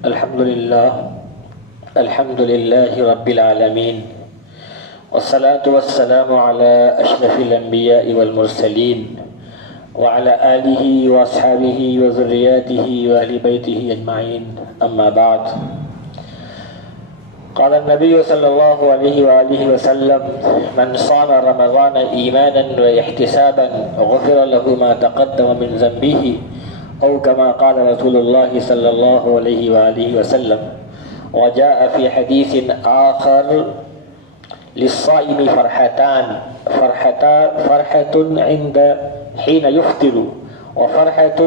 الحمد لله رب العالمين، والصلاة والسلام على أشرف الأنبياء والمرسلين وعلى آله وأصحابه وذرياته وأهل بيته أجمعين، أما بعد. قال النبي صلى الله عليه وآله وسلم: من صام رمضان إيمانا واحتسابا غفر له ما تقدم من ذنبه، أو كما قال رسول الله صلى الله عليه وآله وسلم. وجاء في حديث آخر: للصائم فرحتان، فرحة عند حين يفطر، وفرحة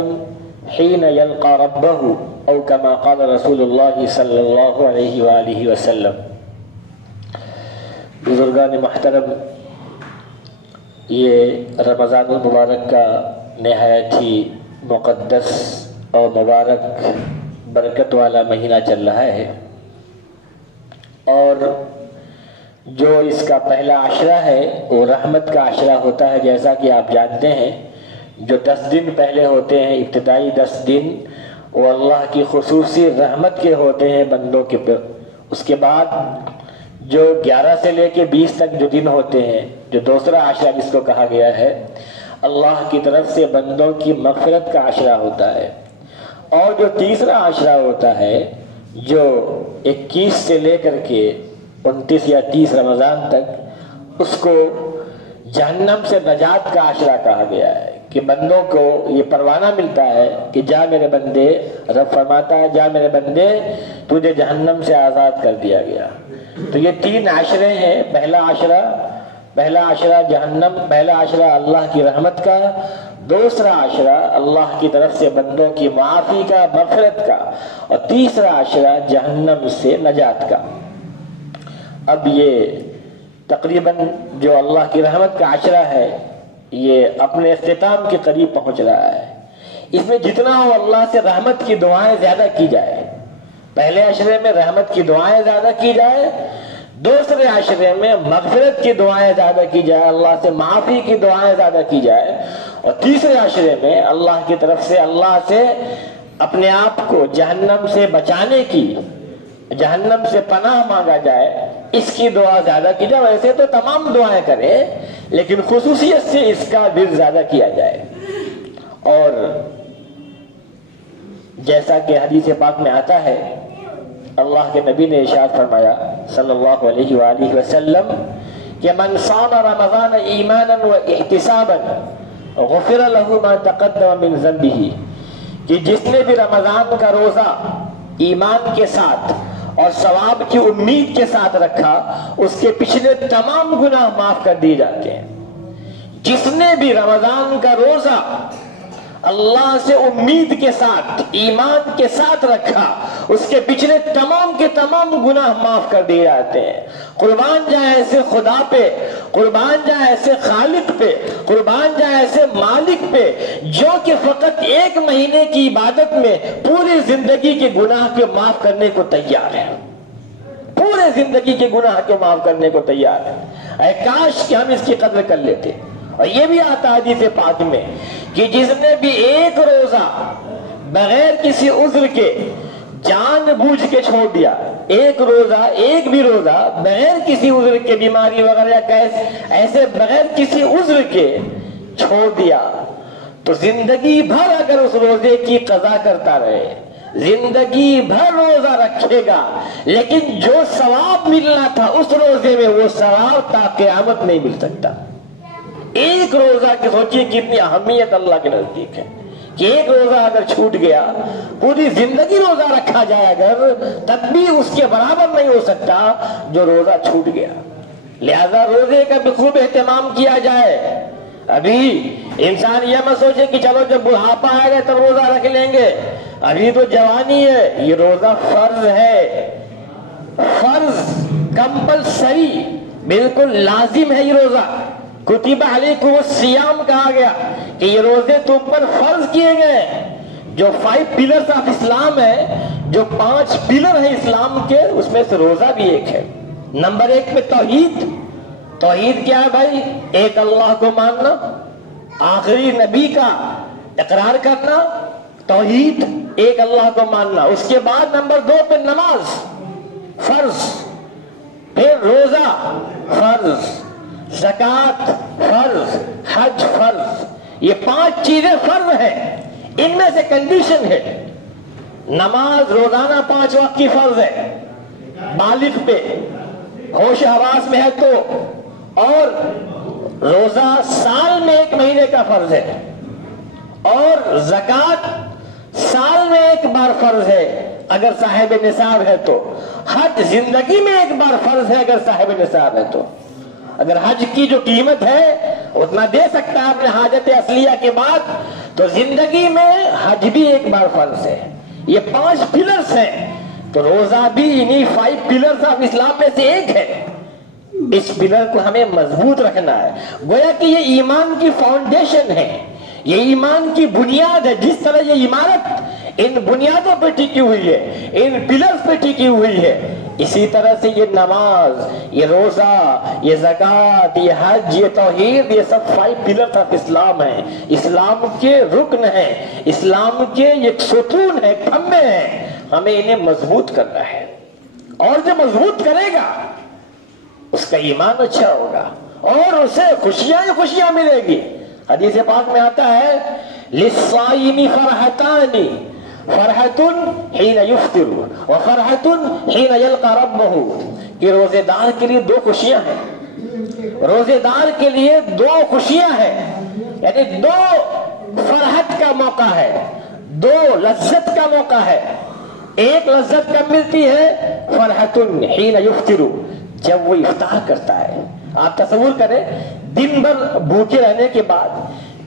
حين يلقى ربه، او كما قال رسول اللہ صلی اللہ علیہ وآلہ وسلم. بزرگان محترم، یہ رمضان المبارک کا نہایت ہی مقدس اور مبارک برکت والا مہینہ چل رہا ہے، اور جو اس کا پہلا عشرہ ہے وہ رحمت کا عشرہ ہوتا ہے. جیسا کہ آپ جانتے ہیں، جو 10 دن پہلے ہوتے ہیں، ابتدائی 10 دن، وہ اللہ کی خصوصی رحمت کے ہوتے ہیں بندوں کے پر. اس کے بعد جو 11 سے لے کے 20 تک جو دن ہوتے ہیں، جو دوسرا عشرہ جس کو کہا گیا ہے، اللہ کی طرف سے بندوں کی مغفرت کا عشرہ ہوتا ہے. اور جو تیسرا عشرہ ہوتا ہے، جو 21 سے لے کر کے 29 یا 30 رمضان تک، اس کو جہنم سے نجات کا عشرہ کہا گیا ہے، کہ بندوں کو یہ پروانہ ملتا ہے کہ جا میرے بندے، رب فرماتا ہے جا میرے بندے، تجھے جہنم سے آزاد کر دیا گیا. تو یہ 3 عشرے ہیں. پہلا عشرہ جہنم، پہلا عشرہ اللہ کی رحمت کا، دوسرا عشرہ اللہ کی طرف سے بندوں کی معافی کا، مغفرت کا، اور تیسرا عشرہ جہنم سے نجات کا. اب یہ تقریباً جو اللہ کی رحمت کا عشرہ ہے، یہ اپنے اختتام کے قریب پہنچ رہا ہے. اس میں جتنا ہو اللہ سے رحمت کی دعائیں زیادہ کی جائے. پہلے عشرے میں رحمت کی دعائیں زیادہ کی جائے، دوسرے عشرے میں مغفرت کی دعائیں زیادہ کی جائے، اللہ سے معافی کی دعائیں زیادہ کی جائے، اور تیسرے عشرے میں اللہ کی طرف سے اللہ سے اپنے آپ کو جہنم سے بچانے کی، جہنم سے پناہ مانگا جائے، اس کی دعا زیادہ کی جائے. ویسے تو تمام دعائیں کریں، لیکن خصوصیت سے اس کا ذکر زیادہ کیا جائے. اور جیسا کہ حدیث پاک میں آتا ہے، اللہ کے نبی نے ارشاد فرمایا صلی اللہ علیہ وآلہ وسلم کہ من صام رمضان ایمانا و احتسابا غفر له ما تقدم من ذنبه، کہ جس نے بھی رمضان کا روزہ ایمان کے ساتھ اور ثواب کی امید کے ساتھ رکھا، اس کے پچھلے تمام گناہ معاف کر دیے جاتے ہیں. جس نے بھی رمضان کا روزہ اللہ سے امید کے ساتھ، ایمان کے ساتھ رکھا، اس کے پچھلے تمام کے تمام گناہ معاف کر دیے جاتے ہیں. قربان جائے ایسے خدا پہ، قربان جائے ایسے خالق پہ، قربان جائے ایسے مالک پہ، جو کہ فقط 1 مہینے کی عبادت میں پوری زندگی کے گناہ کے معاف کرنے کو تیار ہے. پورے زندگی کے گناہ کو معاف کرنے کو تیار ہے. اے کاش کہ ہم اس کی قدر کر لیتے. اور یہ بھی آتا ہے حدیث پاک میں کہ جس نے بھی 1 روزہ بغیر کسی عذر کے جان بوجھ کے چھوڑ دیا، 1 روزہ، 1 بھی روزہ بغیر کسی عذر کے، بیماری وغیرہ کا ایسے بغیر کسی عذر کے چھوڑ دیا، تو زندگی بھر اگر اس روزے کی قضا کرتا رہے، زندگی بھر روزہ رکھے گا، لیکن جو ثواب ملنا تھا اس روزے میں، وہ ثواب تا قیامت نہیں مل سکتا. 1 روزہ کی سوچیے کتنی اہمیت اللہ کے نزدیک ہے، کہ 1 روزہ اگر چھوٹ گیا، پوری زندگی روزہ رکھا جائے اگر، تب بھی اس کے برابر نہیں ہو سکتا جو روزہ چھوٹ گیا. لہذا روزے کا بھی خوب اہتمام کیا جائے. ابھی انسان یہ مت سوچے کہ چلو جب بڑھاپا آئے گا تب روزہ رکھ لیں گے، ابھی تو جوانی ہے. یہ روزہ فرض ہے، فرض، کمپلسری، بالکل لازم ہے. یہ روزہ کتب علیکم الصیام کہا گیا کہ یہ روزے تم پر فرض کیے گئے. جو 5 پلرز آف اسلام ہے، جو 5 پلر ہیں اسلام کے، اس میں سے روزہ بھی ایک ہے. نمبر 1 میں توحید. توحید کیا ہے بھائی؟ ایک اللہ کو ماننا، آخری نبی کا اقرار کرنا، توحید. ایک اللہ کو ماننا، اس کے بعد نمبر 2 پہ نماز فرض، پھر روزہ فرض، زکوٰۃ فرض، حج فرض، یہ 5 چیزیں فرض ہیں۔ ان میں سے کنڈیشن ہے، نماز روزانہ 5 وقت کی فرض ہے بالغ پہ، ہوش حواس میں ہے تو، اور روزہ سال میں 1 مہینے کا فرض ہے، اور زکوٰۃ سال میں 1 بار فرض ہے اگر صاحب نصاب ہے تو، حج زندگی میں 1 بار فرض ہے اگر صاحب نصاب ہے تو۔ اگر حج کی جو قیمت ہے اتنا دے سکتا ہے اپنے حاجت اصلیہ کے بعد، تو زندگی میں حج بھی 1 بار فرض ہے۔ یہ 5 پلرز ہیں، تو روزہ بھی انہی 5 پلرز آف اسلام میں سے ایک ہے۔ اس پلر کو ہمیں مضبوط رکھنا ہے، گویا کہ یہ ایمان کی فاؤنڈیشن ہے، یہ ایمان کی بنیاد ہے۔ جس طرح یہ عمارت ان بنیادوں پہ ٹکی ہوئی ہے، ان پلرز پہ ٹکی ہوئی ہے، اسی طرح سے یہ نماز، یہ روزہ، یہ زکوٰۃ، یہ حج، یہ توحید، یہ سب 5 پلرز آف اسلام ہیں، اسلام کے رکن ہیں، اسلام کے یہ ستون ہیں، کھمبے ہیں۔ ہمیں انہیں مضبوط کرنا ہے، اور جو مضبوط کرے گا اس کا ایمان اچھا ہوگا اور اسے خوشیاں ہی خوشیاں ملے گی۔ حدیث پاک میں آتا ہے للصائم فرحتان، فرحت حین یفطر وفرحت حین یلقى ربہ، کہ روزے دار کے لیے 2 خوشیاں ہیں، روزے دار کے لیے 2 خوشیاں ہیں، یعنی 2 فرحت کا موقع ہے، 2 لذت کا موقع ہے۔ ایک لذت کب ملتی ہے؟ فرحت حین یفطر، جب وہ افطار کرتا ہے۔ آپ تصور کریں، دن بھر بھوکے رہنے کے بعد،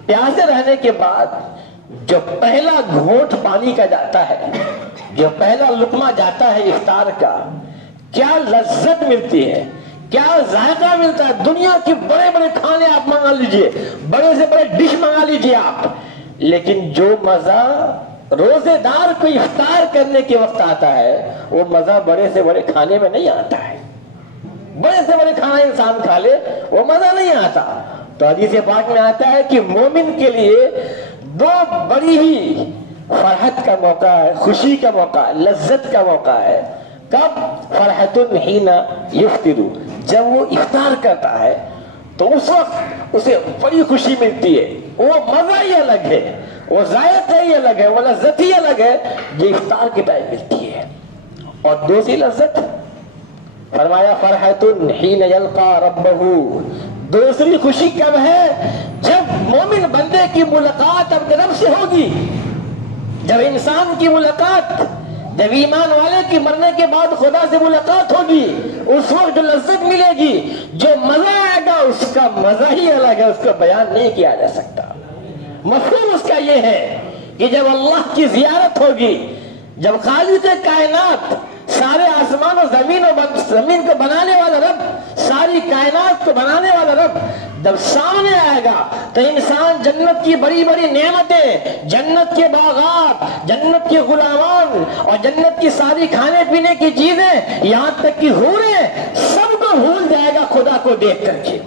پیاسے رہنے کے بعد جو پہلا گھونٹ پانی کا جاتا ہے، جو پہلا لقمہ جاتا ہے افطار کا، کیا لذت ملتی ہے، کیا ذائقہ ملتا ہے۔ دنیا کے بڑے بڑے کھانے آپ منگا لیجئے، بڑے سے بڑے ڈش منگا لیجئے آپ، لیکن جو مزہ روزے دار کو افطار کرنے کے وقت آتا ہے، وہ مزہ بڑے سے بڑے کھانے میں نہیں آتا ہے۔ بڑے سے بڑے کھانا انسان کھا لے وہ مزہ نہیں آتا۔ تو حدیث پاک میں آتا ہے کہ مومن کے لیے 2 بڑی ہی فرحت کا موقع ہے، خوشی کا موقع ہے، لذت کا موقع ہے۔ کب؟ فرحت حین یفطر، جب وہ افطار کرتا ہے تو اس وقت اسے بڑی خوشی ملتی ہے، وہ مزہ ہی الگ ہے، وہ ذائقہ ہی الگ ہے، وہ لذت ہی الگ ہے جو افطار کے ٹائم ملتی ہے۔ اور دوسری لذت فرمایا فرحت حین یلقى ربہ، دوسری خوشی کب ہے؟ جب مومن بندے کی ملاقات اپنے رب سے ہوگی، جب انسان کی ملاقات، جب ایمان والے کی مرنے کے بعد خدا سے ملاقات ہوگی، اس وقت جو لذت ملے گی، جو مزہ آئے گا، اس کا مزہ ہی الگ ہے، اس کا بیان نہیں کیا جا سکتا۔ مفہوم اس کا یہ ہے کہ جب اللہ کی زیارت ہوگی، جب خالق کائنات، سارے آسمان و زمین کو بنانے والا رب، ساری کائنات کو بنانے والا رب جب سامنے آئے گا، تو انسان جنت کی بڑی بڑی نعمتیں، جنت کے باغات، جنت کے غلامان اور جنت کی ساری کھانے پینے کی چیزیں، یہاں تک کہ حوریں، سب کو بھول جائے گا خدا کو دیکھ کر کے،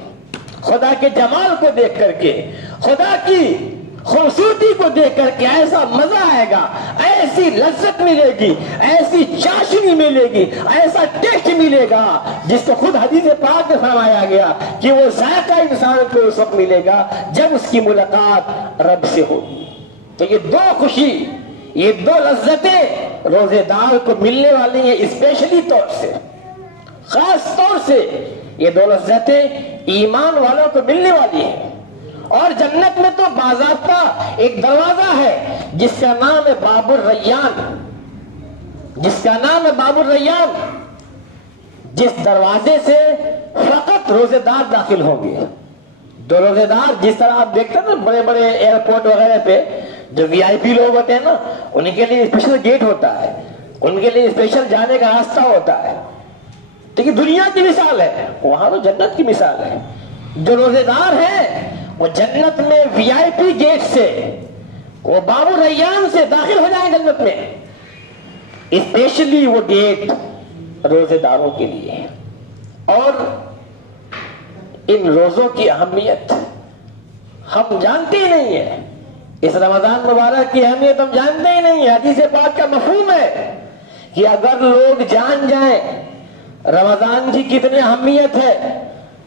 خدا کے جمال کو دیکھ کر کے، خدا کی خوبصورتی کو دیکھ کر کے ایسا مزہ آئے گا، ایسی لذت ملے گی، ایسی چاشنی ملے گی، ایسا ٹیسٹ ملے گا جس کو خود حدیث پاک میں فرمایا گیا کہ وہ ذائقہ انسان کو اس وقت ملے گا جب اس کی ملاقات رب سے ہوگی۔ تو یہ 2 خوشی، یہ 2 لذتیں روزے دار کو ملنے والی ہیں، اسپیشلی طور سے، خاص طور سے یہ 2 لذتیں ایمان والوں کو ملنے والی ہیں۔ اور جنت میں تو باضابطہ ایک دروازہ ہے جس کا نام ہے باب الریان، جس کا نام ہے باب الریان، جس دروازے سے فقط روزے دار داخل ہوں گے۔ 2 روزے دار، جس طرح آپ دیکھتے ہیں نا بڑے بڑے ایئرپورٹ وغیرہ پہ جو VIP لوگ ہوتے ہیں نا، ان کے لیے اسپیشل گیٹ ہوتا ہے، ان کے لیے اسپیشل جانے کا راستہ ہوتا ہے۔ تو یہ دنیا کی مثال ہے، وہاں تو جنت کی مثال ہے۔ جو روزے دار ہیں وہ جنت میں VIP گیٹ سے، وہ باب الریان سے داخل ہو جائیں جنت میں۔ اسپیشلی وہ گیٹ روزے داروں کے لیے ہے۔ اور ان روزوں کی اہمیت ہم جانتے ہی نہیں ہیں اس رمضان مبارک کی اہمیت ہم جانتے ہی نہیں. حدیث پاک کا مفہوم ہے کہ اگر لوگ جان جائیں رمضان کی کتنی اہمیت ہے،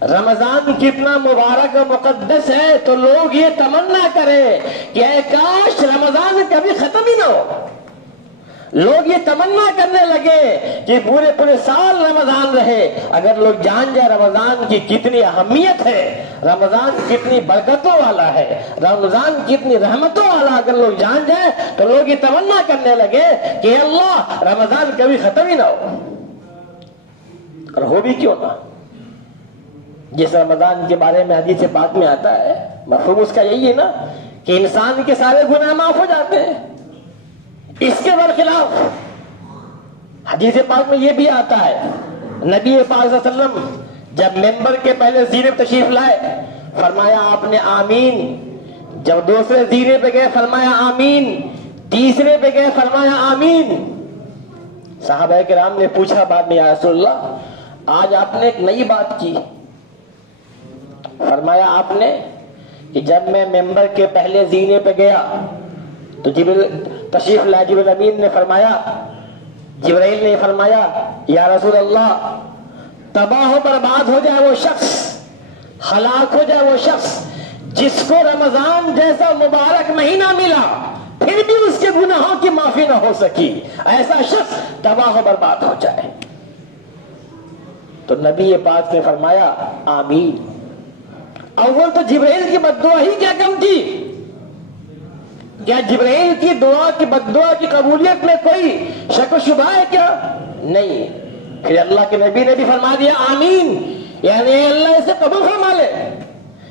رمضان کتنا مبارک و مقدس ہے، تو لوگ یہ تمنا کریں کہ اے کاش رمضان کبھی ختم ہی نہ ہو. لوگ یہ تمنا کرنے لگے کہ پورے سال رمضان رہے. اگر لوگ جان جائے رمضان کی کتنی اہمیت ہے، رمضان کتنی برکتوں والا ہے، رمضان کتنی رحمتوں والا، اگر لوگ جان جائیں تو لوگ یہ تمنا کرنے لگے کہ اللہ رمضان کبھی ختم ہی نہ ہو. اور ہو بھی کیوں نہ. جس رمضان کے بارے میں حدیث پاک میں آتا ہے، مفہوم اس کا یہی ہے نا کہ انسان کے سارے گناہ معاف ہو جاتے ہیں. اس کے برخلاف حدیث پاک میں یہ بھی آتا ہے، نبی پاک صلی اللہ علیہ وسلم جب ممبر کے پہلے زینے پہ تشریف لائے فرمایا آپ نے آمین. جب دوسرے زینے پہ گئے فرمایا آمین. تیسرے پہ گئے فرمایا آمین. صحابہ کرام نے پوچھا بعد میں، یا رسول اللہ آج آپ نے ایک نئی بات کی. فرمایا آپ نے کہ جب میں ممبر کے پہلے زینے پہ گیا تو تشریف لائے جبریل امین نے فرمایا، جبرائیل نے فرمایا یا رسول اللہ تباہ و برباد ہو جائے وہ شخص، ہلاک ہو جائے وہ شخص جس کو رمضان جیسا مبارک مہینہ ملا پھر بھی اس کے گناہوں کی معافی نہ ہو سکی، ایسا شخص تباہ و برباد ہو جائے. تو نبی پاک نے فرمایا آمین. اول تو جبرائیل کی بد دعا ہی کیا کم تھی؟ کیا جبرائیل کی دعا کی بد دعا کی قبولیت میں کوئی شک و شبہ ہے کیا؟ نہیں. پھر اللہ کے نبی نے بھی فرما دیا آمین، یعنی اللہ اسے قبول فرما لے.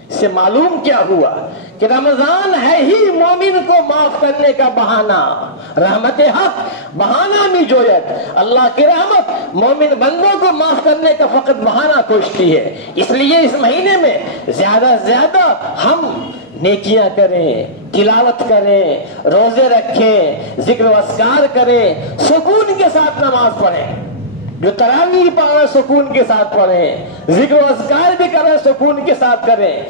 اس سے معلوم کیا ہوا کہ رمضان ہے ہی مومن کو معاف کرنے کا بہانہ. رحمت حق بہانہ میں جویت، اللہ کی رحمت مومن بندوں کو معاف کرنے کا فقط بہانہ کوشتی ہے. اس لیے اس مہینے میں زیادہ سے زیادہ ہم نیکیاں کریں، تلاوت کریں، روزے رکھیں، ذکر و اذکار کریں، سکون کے ساتھ نماز پڑھیں. جو تراویح پڑھ رہے سکون کے ساتھ پڑھیں، ذکر و اذکار بھی کر رہے سکون کے ساتھ کریں.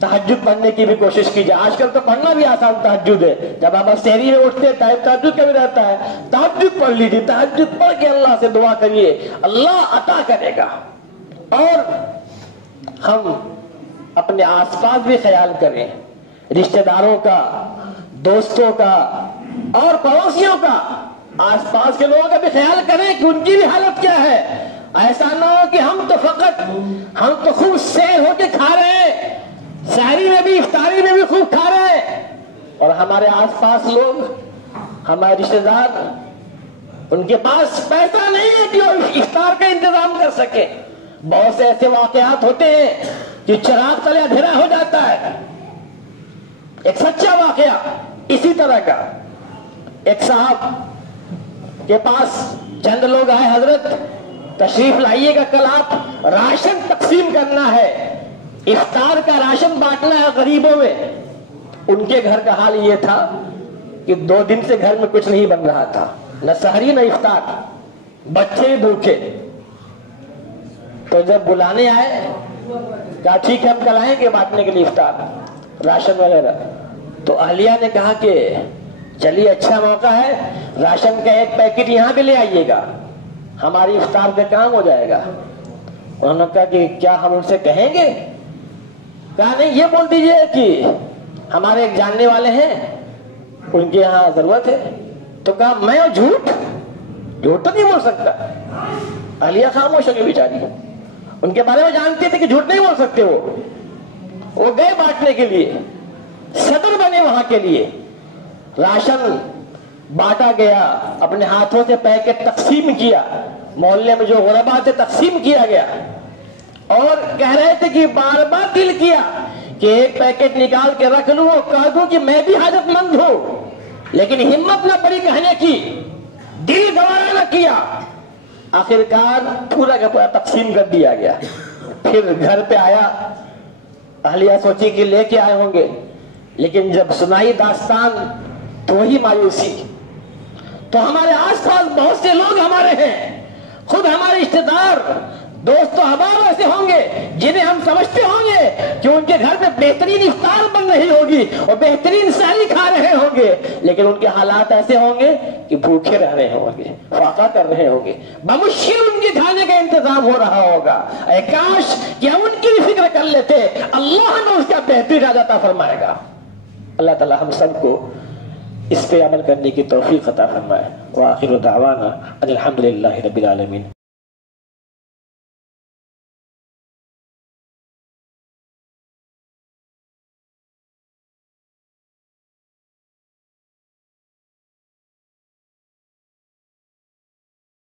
تہجد پڑھنے کی بھی کوشش کیجیے. آج کل تو پڑھنا بھی آسان تہجد ہے. جب آپ سحری میں اٹھتے ٹائم تہجد کا بھی رہتا ہے، تہجد پڑھ لیجیے. تہجد پڑھ کے اللہ سے دعا کریے، اللہ عطا کرے گا. اور ہم اپنے آس پاس بھی خیال کریں، رشتہ داروں کا، دوستوں کا اور پڑوسیوں کا، آس پاس کے لوگوں کا بھی خیال کریں کہ ان کی بھی حالت کیا ہے. ایسا نہ ہو کہ ہم تو خوب سیر ہو کے کھا رہے ہیں، سحری میں بھی افطاری میں بھی خوب کھا رہے ہیں، اور ہمارے آس پاس لوگ، ہمارے رشتہ دار، ان کے پاس پیسہ نہیں ہے کہ وہ افطار کا انتظام کر سکے. بہت سے ایسے واقعات ہوتے ہیں کہ چراغ تلے اندھیرا ہو جاتا ہے. ایک سچا واقعہ اسی طرح کا، ایک صاحب کے پاس چند لوگ آئے، حضرت تشریف لائیے گا، کل آپ راشن تقسیم کرنا ہے، افطار کا راشن بانٹنا ہے غریبوں میں. ان کے گھر کا حال یہ تھا کہ 2 دن سے گھر میں کچھ نہیں بن رہا تھا، نہ سحری نہ افطار، بچے بھوکے. تو جب بلانے آئے کہا ٹھیک ہے ہم کل آئیں گے بانٹنے کے لیے افطار راشن وغیرہ. تو اہلیہ نے کہا کہ چلیے اچھا موقع ہے، راشن کا 1 پیکٹ یہاں بھی لے آئیے گا، ہماری افطار کا کام ہو جائے گا. انہوں نے کہا کہ کیا ہم ان سے کہیں گے؟ کہا نہیں، یہ بول دیجئے کہ ہمارے ایک جاننے والے ہیں، ان کے یہاں ضرورت ہے. تو کہا میں جھوٹ تو نہیں بول سکتا. اہلیہ خاموش ہو گئی بیچاری، ان کے بارے میں جانتے تھے کہ جھوٹ نہیں بول سکتے. وہ گئے بانٹنے کے لیے، صدر بنے وہاں کے لیے. راشن بانٹا گیا، اپنے ہاتھوں سے پیکٹ تقسیم کیا، محلے میں جو غربا تھے تقسیم کیا گیا. اور کہہ رہے تھے کہ بار بار دل کیا کہ 1 پیکٹ نکال کے رکھ لوں اور کہہ دوں کہ میں بھی حاجت مند ہوں، لیکن ہمت نہ پڑی کہنے کی، دل گوارا نہ کیا. آخرکار پورا کا پورا تقسیم کر دیا گیا. پھر گھر پہ آیا، اہلیہ سوچی کہ لے کے آئے ہوں گے، لیکن جب سنائی داستان تو وہی مایوسی. تو ہمارے آس پاس بہت سے لوگ ہمارے ہیں، خود ہمارے رشتے دار دوست و احباب ایسے ہوں گے جنہیں ہم سمجھتے ہوں گے کہ ان کے گھر میں بہترین افطار بن رہی ہوگی اور بہترین سحری کھا رہے ہوں گے، لیکن ان کے حالات ایسے ہوں گے کہ بھوکے رہ رہے ہوں گے، فاقہ کر رہے ہوں گے، بمشکل ان کے کھانے کا انتظام ہو رہا ہوگا۔ اے کاش کہ ہم ان کی بھی فکر کر لیتے، اللہ ہمیں اس کا بہترین عطا فرمائے گا۔ اللہ تعالی ہم سب کو اس پہ عمل کرنے کی توفیق عطا فرمائے۔ وآخر دعوانا ان الحمد للہ رب العالمین۔